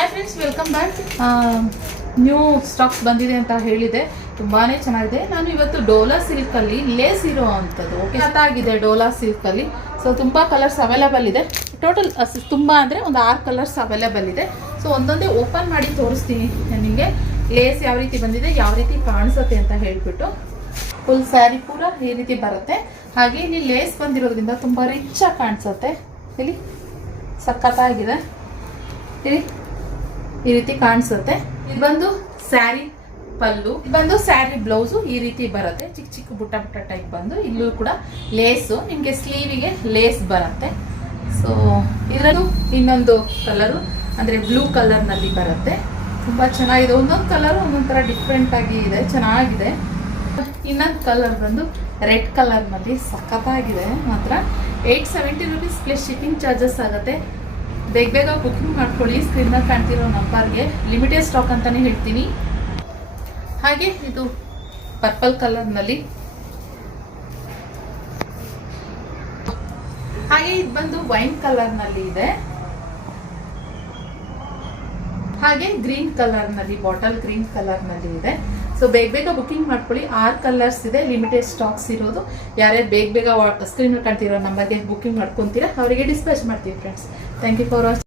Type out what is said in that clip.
Hi friends welcome back new stocks ಬಂದಿದೆ ಅಂತ ಹೇಳಿದೆ. ತುಂಬಾ ಚೆನ್ನಾಗಿದೆ. ನಾನು ಇವತ್ತು ಡೋಲಾ ಸಿಲ್ಕಲ್ಲಿ ಲೇಸ್ ಇರೋ ಅಂಥದ್ದು ಓಕೆ ಡೋಲಾ ಸಿಲ್ಕಲ್ಲಿ ಸೊ ತುಂಬ ಕಲರ್ಸ್ ಅವೈಲೇಬಲ್ ಇದೆ. ಟೋಟಲ್ ತುಂಬ ಅಂದರೆ ಒಂದು ಆರು ಕಲರ್ಸ್ ಅವೈಲೇಬಲ್ ಇದೆ. ಸೊ ಒಂದೊಂದೇ ಓಪನ್ ಮಾಡಿ ತೋರಿಸ್ತೀನಿ ನಿಮಗೆ. ಲೇಸ್ ಯಾವ ರೀತಿ ಬಂದಿದೆ, ಯಾವ ರೀತಿ ಕಾಣಿಸುತ್ತೆ ಅಂತ ಹೇಳಿಬಿಟ್ಟು. ಫುಲ್ ಸ್ಯಾರಿ ಪೂರ ಈ ರೀತಿ ಬರುತ್ತೆ. ಹಾಗೆ ಇಲ್ಲಿ ಲೇಸ್ ಬಂದಿರೋದ್ರಿಂದ ತುಂಬ ರಿಚ್ ಆಗಿ ಕಾಣಿಸುತ್ತೆ. ಇಲ್ಲಿ ಸಖತ್ತಾಗಿದೆ. ಇಲ್ಲಿ ಈ ರೀತಿ ಕಾಣಿಸುತ್ತೆ. ಇದು ಬಂದು ಸ್ಯಾರಿ ಪಲ್ಲು ಬಂದು ಸ್ಯಾರಿ ಬ್ಲೌಸು ಈ ರೀತಿ ಬರುತ್ತೆ. ಚಿಕ್ಕ ಚಿಕ್ಕ ಬುಟ್ಟ ಬುಟ್ಟ ಟೈಪ್ ಬಂದು ಇಲ್ಲೂ ಕೂಡ ಲೇಸು, ನಿಮಗೆ ಸ್ಲೀವಿಗೆ ಲೇಸ್ ಬರುತ್ತೆ. ಸೊ ಇದರಲ್ಲೂ ಇನ್ನೊಂದು ಕಲರು, ಅಂದರೆ ಬ್ಲೂ ಕಲರ್ನಲ್ಲಿ ಬರುತ್ತೆ. ತುಂಬ ಚೆನ್ನಾಗಿದೆ. ಒಂದೊಂದು ಕಲರು ಒಂದೊಂದು ಥರ ಡಿಫ್ರೆಂಟ್ ಆಗಿ ಇದೆ, ಚೆನ್ನಾಗಿದೆ. ಇನ್ನೊಂದು ಕಲರ್ ಬಂದು ರೆಡ್ ಕಲರ್ನಲ್ಲಿ ಸಖತ್ತಾಗಿದೆ ಮಾತ್ರ. Eight seventy rupees plus shipping charges ಆಗುತ್ತೆ. ಬೇಗ ಬೇಗ ಬುಕಿಂಗ್ ಮಾಡ್ಕೊಳ್ಳಿ ಸ್ಕ್ರೀನ್ನಾಗ ಕಾಣ್ತಿರೋ ನಂಬರ್ಗೆ ಲಿಮಿಟೆಡ್ ಸ್ಟಾಕ್ ಅಂತಲೇ ಹೇಳ್ತೀನಿ. ಹಾಗೆ ಇದು ಪರ್ಪಲ್ ಕಲರ್ನಲ್ಲಿ ಹಾಗೆ ಇದು ಬಂದು ವೈನ್ ಕಲರ್ನಲ್ಲಿ ಇದೆ. ಹಾಗೆ ಗ್ರೀನ್ ಕಲರ್ನಲ್ಲಿ ಬಾಟಲ್ ಗ್ರೀನ್ ಕಲರ್ನಲ್ಲಿ ಇದೆ. ಸೊ ಬೇಗ ಬೇಗ ಬುಕಿಂಗ್ ಮಾಡ್ಕೊಳ್ಳಿ. ಆರ್ ಕಲರ್ಸ್ ಇದೆ ಲಿಮಿಟೆಡ್ ಸ್ಟಾಕ್ಸ್ ಇರೋದು. ಯಾರ್ಯಾರು ಬೇಗ ಬೇಗ ಸ್ಕ್ರೀನ್ ಕಾಣ್ತಿರೋ ನಂಬರ್ಗೆ ಬುಕಿಂಗ್ ಮಾಡ್ಕೊತೀರಾ, ಅವರಿಗೆ ಡಿಸ್ಪ್ಯಾಚ್ ಮಾಡ್ತೀವಿ friends thank you for watch